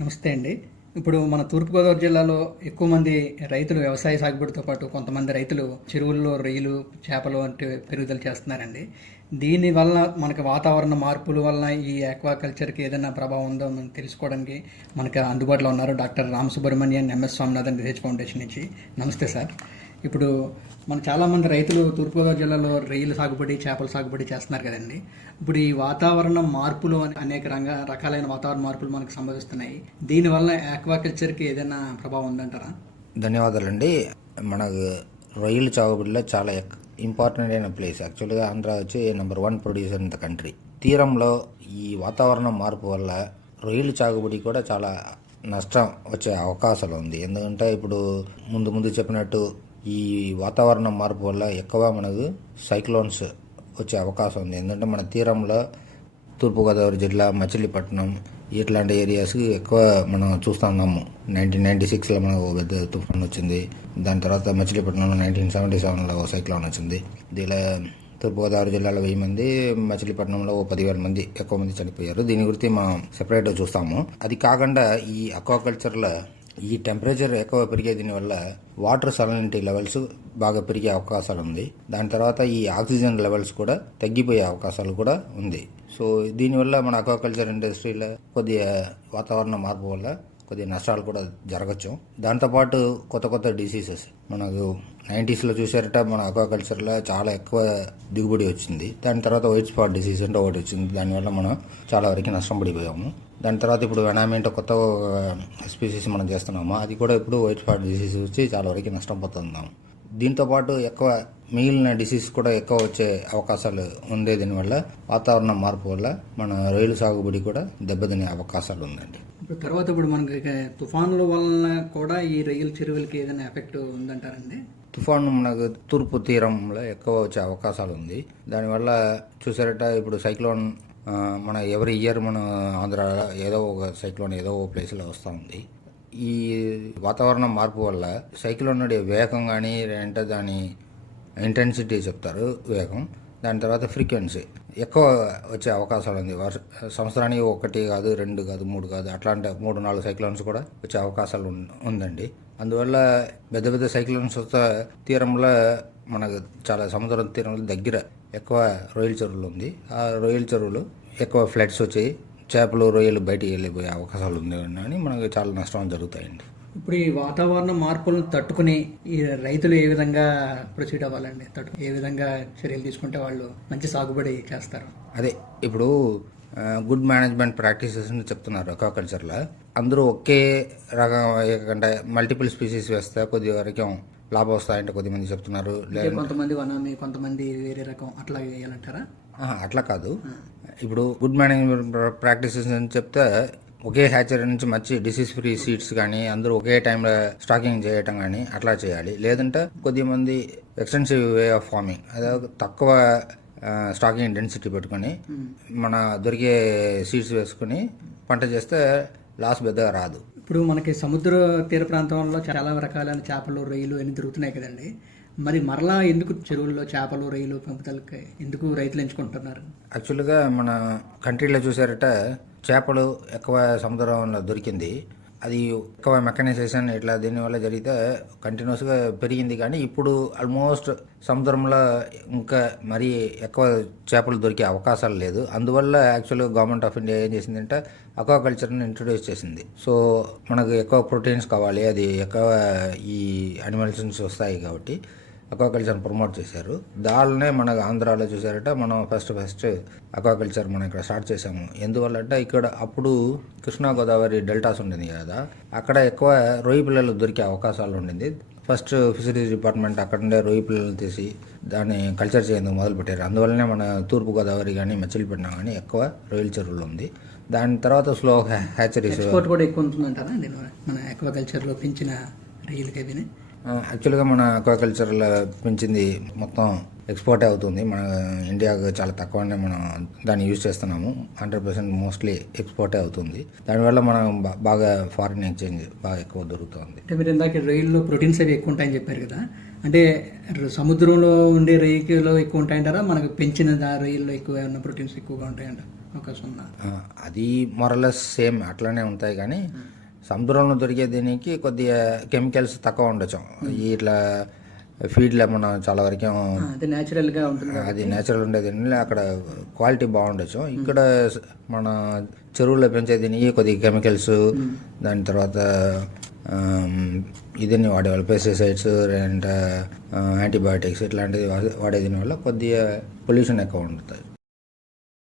నమస్తే అండి. ఇప్పుడు మన తూర్పుగోదావరి జిల్లాలో ఎక్కువ మంది రైతులు వ్యవసాయ సాగుబడితో పాటు కొంతమంది రైతులు చెరువుల్లో రొయ్యలు, చేపలు వంటి పెరుగుదల చేస్తున్నారండి. దీనివల్ల మనకి వాతావరణ మార్పుల వలన ఈ ఆక్వాకల్చర్కి ఏదైనా ప్రభావం ఉందో మనం తెలుసుకోవడానికి మనకి అందుబాటులో ఉన్నారు doctor Ram Subramanian MS Swaminathan research foundation నుంచి. నమస్తే సార్. ఇప్పుడు మన చాలామంది రైతులు తూర్పుగోదావరి జిల్లాలో రొయ్యల సాగుబడి, చేపల సాగుబడి చేస్తున్నారు కదండి. ఇప్పుడు ఈ వాతావరణ మార్పులు అనేక రకాలైన వాతావరణ మార్పులు మనకు సంభవిస్తున్నాయి. దీనివల్ల ఆక్వాకల్చర్కి ఏదైనా ప్రభావం ఉందంటారా? ధన్యవాదాలండి. మనకు రొయ్యల సాగుబడిలో చాలా ఇంపార్టెంట్ అయిన ప్లేస్. యాక్చువల్గా ఆంధ్ర వచ్చి number 1 producer in the country. తీరంలో ఈ వాతావరణ మార్పు వల్ల రొయ్యల సాగుబడి కూడా చాలా నష్టం వచ్చే అవకాశాలు ఉంది. ఎందుకంటే ఇప్పుడు ముందు చెప్పినట్టు ఈ వాతావరణ మార్పు వల్ల ఎక్కువ మనకు సైక్లోన్స్ వచ్చే అవకాశం ఉంది. ఎందుకంటే మన తీరంలో తూర్పుగోదావరి జిల్లా మచిలీపట్నం ఇట్లాంటి ఏరియాస్కి ఎక్కువ మనం చూస్తున్నాము. 1996లో మనకు పెద్ద తుఫాన్ వచ్చింది. దాని తర్వాత మచిలీపట్నంలో 1977లో సైక్లోన్ వచ్చింది. దీనిలో తూర్పుగోదావరి జిల్లాలో 1000 మంది, మచిలీపట్నంలో 10,000 మంది ఎక్కువ మంది చనిపోయారు. దీని గురించి మనం సెపరేట్గా చూస్తాము. అది కాకుండా ఈ అక్వాకల్చర్లో ఈ టెంపరేచర్ ఎక్కువ పెరిగే దీనివల్ల వాటర్ సలనిటీ లెవెల్స్ బాగా పెరిగే అవకాశాలు ఉంది. దాని తర్వాత ఈ ఆక్సిజన్ లెవెల్స్ కూడా తగ్గిపోయే అవకాశాలు కూడా ఉంది. సో దీనివల్ల మన అక్వాకల్చర్ ఇండస్ట్రీలో కొద్దిగా వాతావరణ మార్పు వల్ల కొద్దిగా నష్టాలు కూడా జరగచ్చు. దాంతోపాటు కొత్త డిసీజెస్ మనకు 90sలో చూసారట, మన అక్వాకల్చర్లో చాలా ఎక్కువ దిగుబడి వచ్చింది. దాని తర్వాత వైట్ స్పాట్ డిసీజ్ అంటే ఒకటి వచ్చింది. దానివల్ల మనం చాలా వరకు నష్టం పడిపోయాము. దాని తర్వాత ఇప్పుడు వెనామీ అంటే కొత్త స్పీసీస్ మనం చేస్తున్నాము. అది కూడా ఇప్పుడు వైట్ స్పాట్ డిసీజ్ వచ్చి చాలా వరకు నష్టం పోతున్నాము. దీంతోపాటు ఎక్కువ మిగిలిన డిసీజ్ కూడా ఎక్కువ వచ్చే అవకాశాలు ఉంది. దీనివల్ల వాతావరణ మార్పు వల్ల మన రొయ్యల సాగుబడి కూడా దెబ్బతినే అవకాశాలు ఉందండి. ఇప్పుడు మనకి తుఫానుల వలన కూడా ఈ రొయ్యల చెరువులకి ఏదైనా ఎఫెక్ట్ ఉందంటారండి? తుఫాను మనకు తూర్పు తీరంలో ఎక్కువ వచ్చే అవకాశాలు ఉంది. దానివల్ల చూసారట ఇప్పుడు సైక్లోన్ మన ఎవరి ఇయర్ మన ఆంధ్ర ఏదో ఒక సైక్లోన్ ఏదో ఒక ప్లేస్లో వస్తూ ఉంది. ఈ వాతావరణ మార్పు వల్ల సైక్లోన్ వేగం కానీ అంటే దాని ఇంటెన్సిటీ చెప్తారు, వేగం. దాని తర్వాత ఫ్రీక్వెన్సీ ఎక్కువ వచ్చే అవకాశాలు ఉంది. సంవత్సరానికి 1 కాదు, 2 కాదు, 3 కాదు, అట్లాంటి 3-4 సైక్లోన్స్ కూడా వచ్చే అవకాశాలు ఉందండి. అందువల్ల పెద్ద సైక్లోన్స్ వస్తే తీరంలో మనకు చాలా సముద్రం తీరంలో దగ్గర ఎక్కువ రొయ్యల చెరువులు ఉంది. ఆ రొయ్యల చెరువులు ఎక్కువ ఫ్లడ్స్ వచ్చి చేపలు, రొయ్యలు బయటికి వెళ్ళిపోయే అవకాశాలు ఉంది అని మనకు చాలా నష్టం జరుగుతాయండి. ఇప్పుడు ఈ వాతావరణ మార్పులను తట్టుకుని ఈ రైతులు ఏ విధంగా ప్రొసీడ్ అవ్వాలండి? ఏ విధంగా చర్యలు తీసుకుంటే వాళ్ళు మంచి సాగుబడి చేస్తారు? అదే ఇప్పుడు గుడ్ మేనేజ్మెంట్ ప్రాక్టీసెస్ అని చెప్తున్నారు అక్వాకల్చర్లో. అందరూ ఒకే రకం అంటే మల్టిపుల్ స్పీసీస్ వేస్తే కొద్ది వరకు లాభం వస్తాయంటే కొద్దిమంది చెప్తున్నారు. కొంతమంది వనామి, కొంతమంది వేరే రకం అట్లా వేయాలంటారా? అట్లా కాదు. ఇప్పుడు గుడ్ మేనేజ్మెంట్ ప్రాక్టీసెస్ అని చెప్తే ఒకే హ్యాచరీ నుంచి మంచి డిసీజ్ ఫ్రీ సీడ్స్ కానీ అందరూ ఒకే టైంలో స్టాకింగ్ చేయటం కానీ అట్లా చేయాలి. లేదంటే కొద్దిమంది ఎక్స్టెన్సివ్ వే ఆఫ్ ఫార్మింగ్, అదే తక్కువ స్టాకింగ్ డెన్సిటీ పెట్టుకొని మన దొరికే సీడ్స్ వేసుకుని పంట చేస్తే లాస్ పెద్దగా రాదు. ఇప్పుడు మనకి సముద్ర తీర ప్రాంతంలో చాలా రకాలైన చేపలు, రొయ్యలు అన్ని దొరుకుతున్నాయి కదండి. మరి మరలా ఎందుకు చెరువుల్లో చేపలు, రొయ్యలు పెంపుదలకి ఎందుకు రైతులు ఎంచుకుంటున్నారు? యాక్చువల్గా మన కంట్రీలో చూసారట, చేపలు ఎక్కువ సముద్రంలో దొరికింది. అది ఎక్కువ మెకనైజేషన్ ఇట్లా దీనివల్ల జరిగితే కంటిన్యూస్గా పెరిగింది. కానీ ఇప్పుడు ఆల్మోస్ట్ సముద్రంలో ఇంకా మరీ ఎక్కువ చేపలు దొరికే అవకాశాలు లేదు. అందువల్ల యాక్చువల్గా గవర్నమెంట్ ఆఫ్ ఇండియా ఏం చేసిందంటే అక్వాకల్చర్ని ఇంట్రొడ్యూస్ చేసింది. సో మనకు ఎక్కువ ప్రోటీన్స్ కావాలి, అది ఎక్కువ ఈ అనిమల్స్ నుంచి వస్తాయి కాబట్టి అక్వాకల్చర్ని ప్రమోట్ చేశారు. దానినే మనకు ఆంధ్రాలో చూసారట, మనం ఫస్ట్ అక్వాకల్చర్ మనం ఇక్కడ స్టార్ట్ చేసాము. ఎందువల్ల అంటే ఇక్కడ అప్పుడు కృష్ణా గోదావరి డెల్టాస్ ఉండింది కదా, అక్కడ ఎక్కువ రొయ్య పిల్లలు దొరికే అవకాశాలు ఉండింది. ఫస్ట్ ఫిషరీస్ డిపార్ట్మెంట్ అక్కడ ఉండే రొయ్య పిల్లలు తీసి దాన్ని కల్చర్ చేసేందుకు మొదలుపెట్టారు. అందువల్లనే మన తూర్పు గోదావరి కానీ మచిలీపట్నం కానీ ఎక్కువ రొయ్యల చెరువులు ఉంది. దాని తర్వాత స్లో హ్యాచరీస్ కూడా ఎక్కువ ఉంటుందంటారా మన అక్వాకల్చర్లో పెంచిన రొయ్యలకి? యాక్చువల్గా మన అక్వాకల్చర్లో పెంచింది మొత్తం ఎక్స్పోర్ట్ అవుతుంది. మన ఇండియాకు చాలా తక్కువనే మనం దాన్ని యూజ్ చేస్తున్నాము. 100% మోస్ట్లీ ఎక్స్పోర్టే అవుతుంది. దానివల్ల మనం బాగా ఫారిన్ ఎక్స్చేంజ్ బాగా ఎక్కువ దొరుకుతుంది. అంటే మీరు ఇందాక రొయ్యల్లో ప్రోటీన్స్ అవి ఎక్కువ ఉంటాయని చెప్పారు కదా, అంటే సముద్రంలో ఉండే రొయ్యలో ఎక్కువ ఉంటాయంటారా, మనకు పెంచిన రొయ్యల్లో ఎక్కువ ఏమన్నా ప్రోటీన్స్ ఎక్కువగా ఉంటాయంట? అవకాశం ఉందా? అది మొరలెస్ సేమ్ అట్లానే ఉంటాయి, కానీ సముద్రంలో దొరికే దీనికి కొద్దిగా కెమికల్స్ తక్కువ ఉండొచ్చు. ఇట్లా ఫీడ్లో మనం చాలా వరకు అది న్యాచురల్గా ఉంటుంది. అది నేచురల్ ఉండేది, అక్కడ క్వాలిటీ బాగుండొచ్చు. ఇక్కడ మన చెరువుల్లో పెంచే దీనికి కొద్దిగా కెమికల్స్, దాని తర్వాత ఇదన్నీ వాడేవాళ్ళు పెస్టిసైడ్స్ అండ్ యాంటీబయాటిక్స్ ఇట్లాంటివి వాడే దీని వల్ల కొద్దిగా పొల్యూషన్ ఎక్కువ ఉంటుంది.